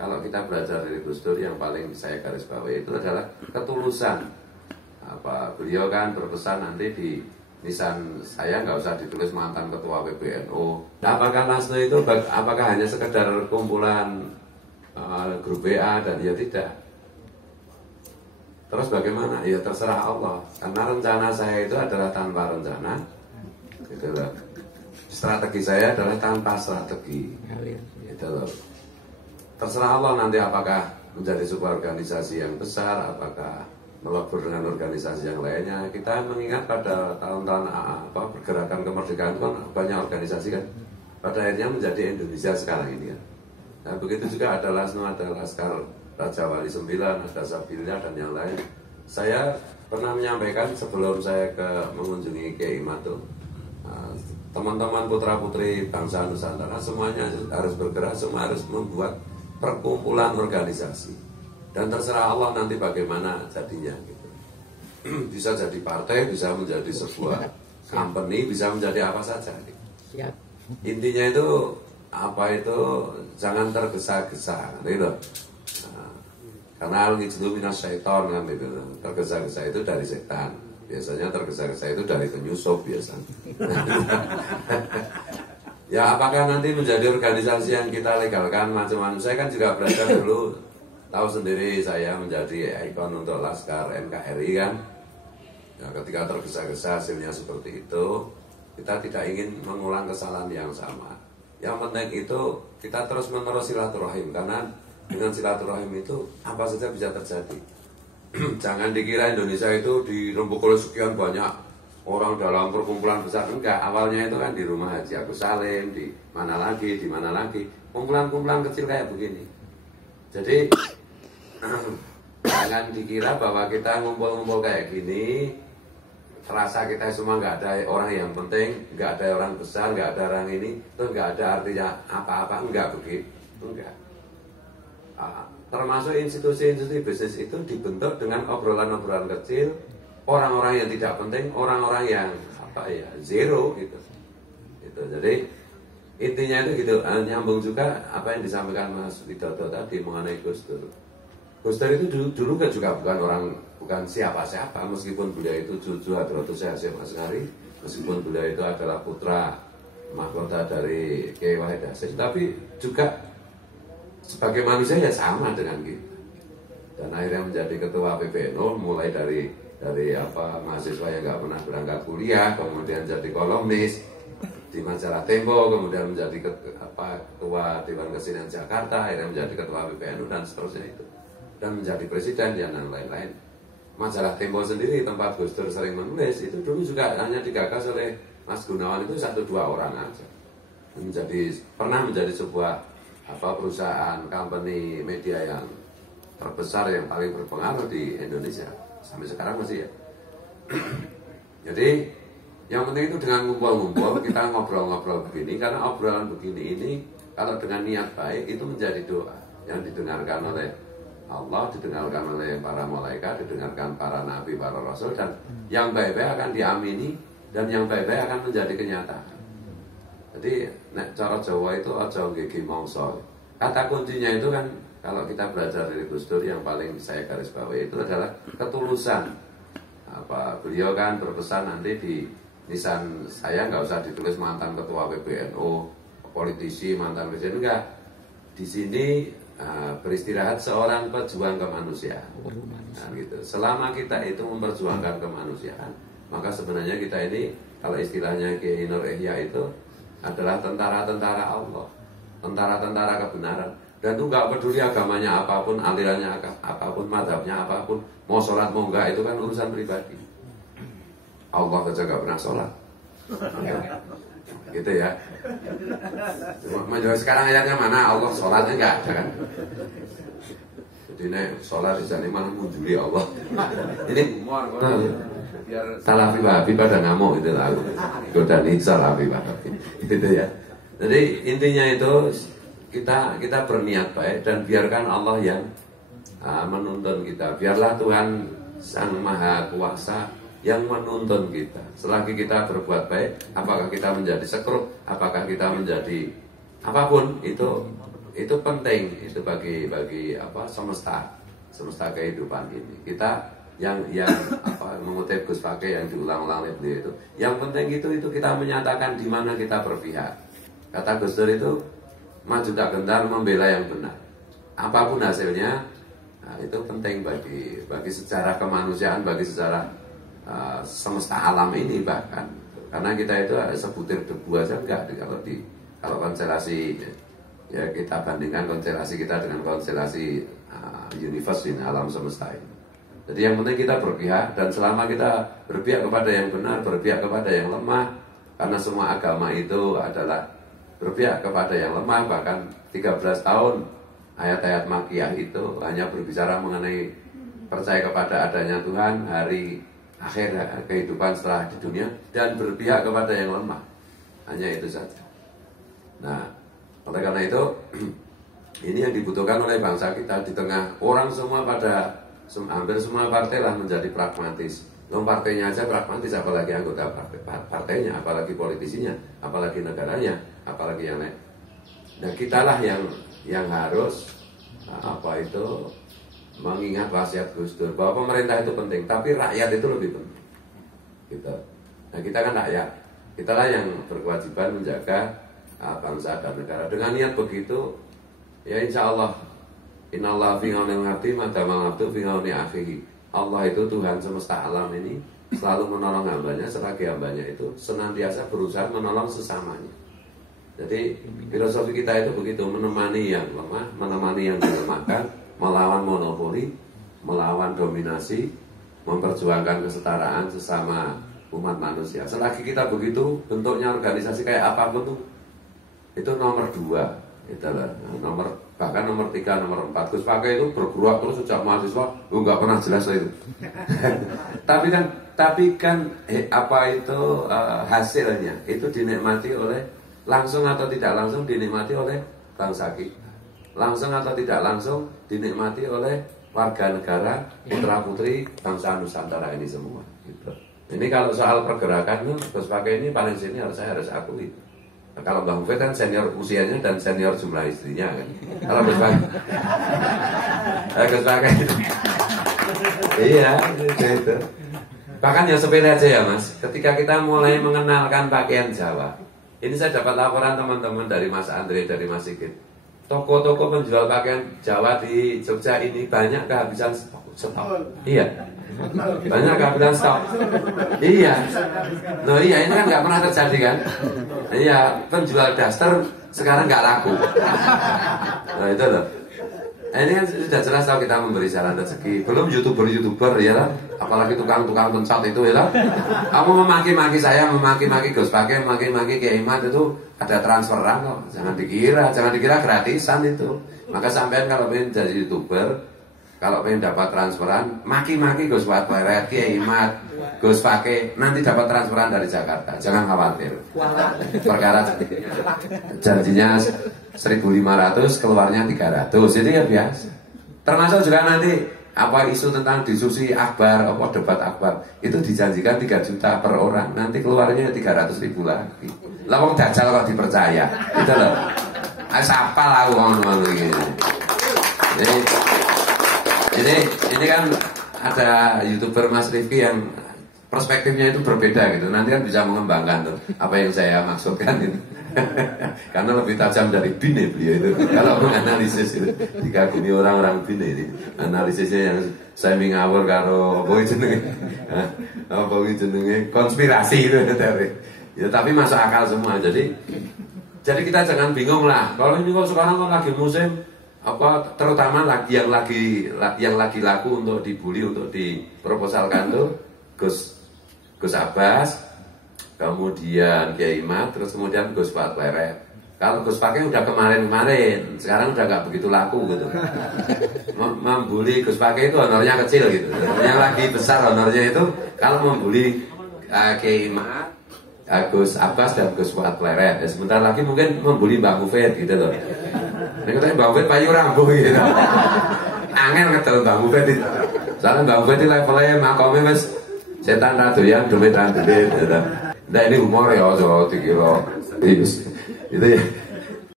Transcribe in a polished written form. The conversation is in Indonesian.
kalau kita belajar dari Gus Dur yang paling saya garis bawahi itu adalah ketulusan. Beliau kan berpesan nanti di nisan saya nggak usah ditulis mantan ketua PBNU. Nah, apakah Nasnu itu apakah hanya sekedar kumpulan grup WA dan ya tidak? Terus bagaimana? Ya terserah Allah. Karena rencana saya itu adalah tanpa rencana. Gitu loh. Strategi saya adalah tanpa strategi. Gitu loh. Terserah Allah nanti apakah menjadi sebuah organisasi yang besar, apakah melebur dengan organisasi yang lainnya. Kita mengingat pada tahun-tahun pergerakan kemerdekaan itu kan banyak organisasi kan. Pada akhirnya menjadi Indonesia sekarang ini kan. Nah begitu juga ada LASNU, ada Laskar Raja Wali 9, ada Sabilillah dan yang lain. Saya pernah menyampaikan sebelum saya mengunjungi Kiai Matul, teman-teman putra-putri bangsa Nusantara semuanya harus bergerak, semua harus membuat perkumpulan organisasi. Dan terserah Allah nanti bagaimana jadinya gitu. Bisa jadi partai, bisa menjadi sebuah company, bisa menjadi apa saja gitu. Intinya itu jangan tergesa-gesa gitu. Karena al-ijlu minas syaiton kan itu. Tergesa-gesa itu dari setan. Biasanya tergesa-gesa itu dari penyusup biasanya. Ya apakah nanti menjadi organisasi yang kita legalkan macam-macam. Saya kan juga belajar dulu, tahu sendiri saya menjadi ikon untuk Laskar NKRI kan. Ya, ketika tergesa-gesa hasilnya seperti itu, kita tidak ingin mengulang kesalahan yang sama. Yang penting itu kita terus menerus silaturahim, karena dengan silaturahim itu apa saja bisa terjadi. Jangan dikira Indonesia itu dirembuk oleh sekian banyak orang dalam perkumpulan besar. Enggak, awalnya itu kan di rumah Haji Agus Salim, di mana lagi, kumpulan-kumpulan kecil kayak begini. Jadi jangan dikira bahwa kita ngumpul-ngumpul kayak gini, terasa kita semua nggak ada orang yang penting, nggak ada orang besar, nggak ada orang ini, itu nggak ada artinya apa-apa, enggak begitu, enggak. Termasuk institusi-institusi bisnis itu dibentuk dengan obrolan-obrolan kecil, orang-orang yang tidak penting, orang-orang yang zero gitu. Jadi intinya itu gitu. Nyambung juga apa yang disampaikan Mas Widodo tadi mengenai Gus Dur. Gus Dur itu dulu kan juga bukan siapa-siapa, meskipun beliau itu cucu Hadratus Hasyim Asy'ari, meskipun beliau itu adalah putra mahkota dari Kiai Wahid Hasyim, tapi juga sebagai manusia ya sama dengan kita. Dan akhirnya menjadi ketua PBNU, mulai dari mahasiswa yang nggak pernah berangkat kuliah, kemudian jadi kolumnis di majalah Tempo, kemudian menjadi ketua Dewan Kesenian Jakarta, akhirnya menjadi ketua PBNU dan seterusnya itu, dan menjadi presiden dan lain-lain. Majalah Tempo sendiri tempat Gus Dur sering menulis itu dulu juga hanya digagas oleh Mas Gunawan, itu 1-2 orang aja. Pernah menjadi sebuah perusahaan company media yang terbesar, yang paling berpengaruh di Indonesia sampai sekarang masih ya. Jadi yang penting itu dengan ngumpul-ngumpul kita ngobrol-ngobrol begini, karena obrolan begini ini kalau dengan niat baik itu menjadi doa yang didengarkan oleh Allah, didengarkan oleh para malaikat, didengarkan para nabi, para rasul, dan yang baik-baik akan diamini dan yang baik-baik akan menjadi kenyataan. Jadi cara Jawa itu aja nggih mongso. Kata kuncinya itu kan kalau kita belajar dari Gus Dur yang paling saya garis bawahi itu adalah ketulusan. Beliau kan berpesan nanti di nisan saya nggak usah ditulis mantan ketua PBNU, politisi, mantan presiden, enggak. Di sini beristirahat seorang pejuang kemanusiaan. Nah, gitu. Selama kita itu memperjuangkan kemanusiaan, maka sebenarnya kita ini, kalau istilahnya Kiai Nur Ihya itu adalah tentara-tentara Allah, tentara-tentara kebenaran. Dan itu nggak peduli agamanya apapun, alirannya apapun, madhabnya apapun, mau sholat mau enggak, itu kan urusan pribadi. Allah saja nggak pernah sholat, gitu ya. Sekarang ayatnya mana Allah sholatnya nggak ada kan? Jadi sholat di sana mana munjuli Allah. Ini Salafi Wahabi pada ngamuk itu lalu godani Salafi Wahabi gitu ya. Jadi intinya itu kita berniat baik dan biarkan Allah yang menuntun kita. Biarlah Tuhan Sang Maha Kuasa yang menuntun kita. Selagi kita berbuat baik, apakah kita menjadi sekrup, apakah kita menjadi apapun, itu itu penting itu bagi apa semesta kehidupan ini. Kita yang apa mengutip Gus Pake yang diulang-ulang oleh beliau itu, yang penting itu kita menyatakan di mana kita berpihak. Kata Gus Dur itu, maju tak gentar membela yang benar. Apapun hasilnya, nah, itu penting bagi sejarah kemanusiaan, bagi sejarah semesta alam ini bahkan. Karena kita itu sebutir debu aja enggak kalau konstelasi ya kita bandingkan konstelasi kita dengan konstelasi universe ini, alam semesta ini. Jadi yang penting kita berpihak, dan selama kita berpihak kepada yang benar, berpihak kepada yang lemah, karena semua agama itu adalah berpihak kepada yang lemah. Bahkan 13 tahun ayat-ayat makiyah itu hanya berbicara mengenai percaya kepada adanya Tuhan, hari akhir kehidupan setelah di dunia, dan berpihak kepada yang lemah. Hanya itu saja. Nah, oleh karena itu ini yang dibutuhkan oleh bangsa kita di tengah orang semua hampir semua partai lah menjadi pragmatis. Partainya aja pragmatis, apalagi anggota partainya, apalagi politisinya, apalagi negaranya, apalagi yang lain. Nah, kitalah yang harus mengingat wasiat Gus Dur bahwa pemerintah itu penting, tapi rakyat itu lebih penting. Gitu. Nah, kita kan rakyat, kitalah yang berkewajiban menjaga bangsa dan negara. Dengan niat begitu, ya insya Allah, innallaha fi ghaunil abdi ma damal abdu fi ghauni akhihi. Allah itu Tuhan semesta alam ini selalu menolong hambanya selagi hambanya itu senantiasa berusaha menolong sesamanya. Jadi filosofi kita itu begitu, menemani yang lemah, menemani yang dilemahkan, melawan monopoli, melawan dominasi, memperjuangkan kesetaraan sesama umat manusia. Selagi kita begitu, bentuknya organisasi kayak apapun tuh, itu nomor 2, itulah bahkan nomor 3, nomor 4. Gus Pake itu bergerak terus sejak mahasiswa, nggak pernah jelas itu. tapi kan hasilnya itu dinikmati oleh, langsung atau tidak langsung dinikmati oleh bangsa kita. Langsung atau tidak langsung dinikmati oleh warga negara, putra putri bangsa Nusantara ini semua. Gitu. Ini kalau soal pergerakan, Gus Pake ini paling senior, saya harus akui. Nah, kalau Bang Mufid kan senior usianya dan senior jumlah istrinya kan. Kalau Gus Pake, iya, gitu. Bahkan yang sepele aja ya Mas, ketika kita mulai mengenalkan pakaian Jawa, ini saya dapat laporan teman-teman dari Mas Andre, dari Mas Sigit. Toko-toko penjual pakaian Jawa di Jogja ini banyak kehabisan stok. Iya, banyak kehabisan stok. Iya, loh iya, ini kan nggak pernah terjadi kan? Iya, penjual daster sekarang nggak laku. Nah itu loh. Ini kan sudah jelas kalau kita memberi jalan rezeki. Belum youtuber ya lah, apalagi tukang-tukang pencot itu ya lah. Kamu memaki-maki saya, memaki-maki Gus Pake, memaki-maki Kiai Mat itu ada transferan kok. Jangan dikira gratisan itu. Maka sampean kalau pengen jadi youtuber, kalau pengen dapat transferan, maki-maki Gus Pake, Kiai Mat, Gus Pake, nanti dapat transferan dari Jakarta. Jangan khawatir. Perkara janjinya 1.500, keluarnya 300, itu ya biasa. Termasuk juga nanti isu tentang diskusi akbar, debat akbar, itu dijanjikan 3 juta per orang, nanti keluarnya 300.000 lagi. Lah wong dajal kok dipercaya, itu loh. Sapal aku ngomong begini. Ini kan ada YouTuber Mas Rifki yang perspektifnya itu berbeda gitu. Nanti kan bisa mengembangkan tuh apa yang saya maksudkan itu. Karena lebih tajam dari bine beliau itu. Kalau menganalisis itu, dikagumi orang-orang bine ini, analisisnya yang saya ngawur karo apa jenenge konspirasi itu dari. Ya tapi masuk akal semua. Jadi kita jangan bingung lah. Kalau ini kok sekarang lagi musim terutama yang lagi laku untuk dibully, untuk diproposalkan tuh Gus Abbas, kemudian Kiai Mat, terus kemudian Gus Pak Pleret. Kalau Gus Pake udah kemarin, sekarang udah nggak begitu laku gitu. Membuli Gus Pake itu honornya kecil gitu. Yang lagi besar honornya itu kalau membuli Kiai Mat, Gus Abbas dan Gus Pak Pleret. Sebentar lagi mungkin membuli Mbak Mufid gitu loh. Ini katanya Mbak Mufid payu rambu gitu. Angin ngetel Mbak Mufid itu. Soalnya Mbak Mufid itu levelnya makomnya mas setan ratu ya, duit. Nah ini humor ya, so dikira itu ya.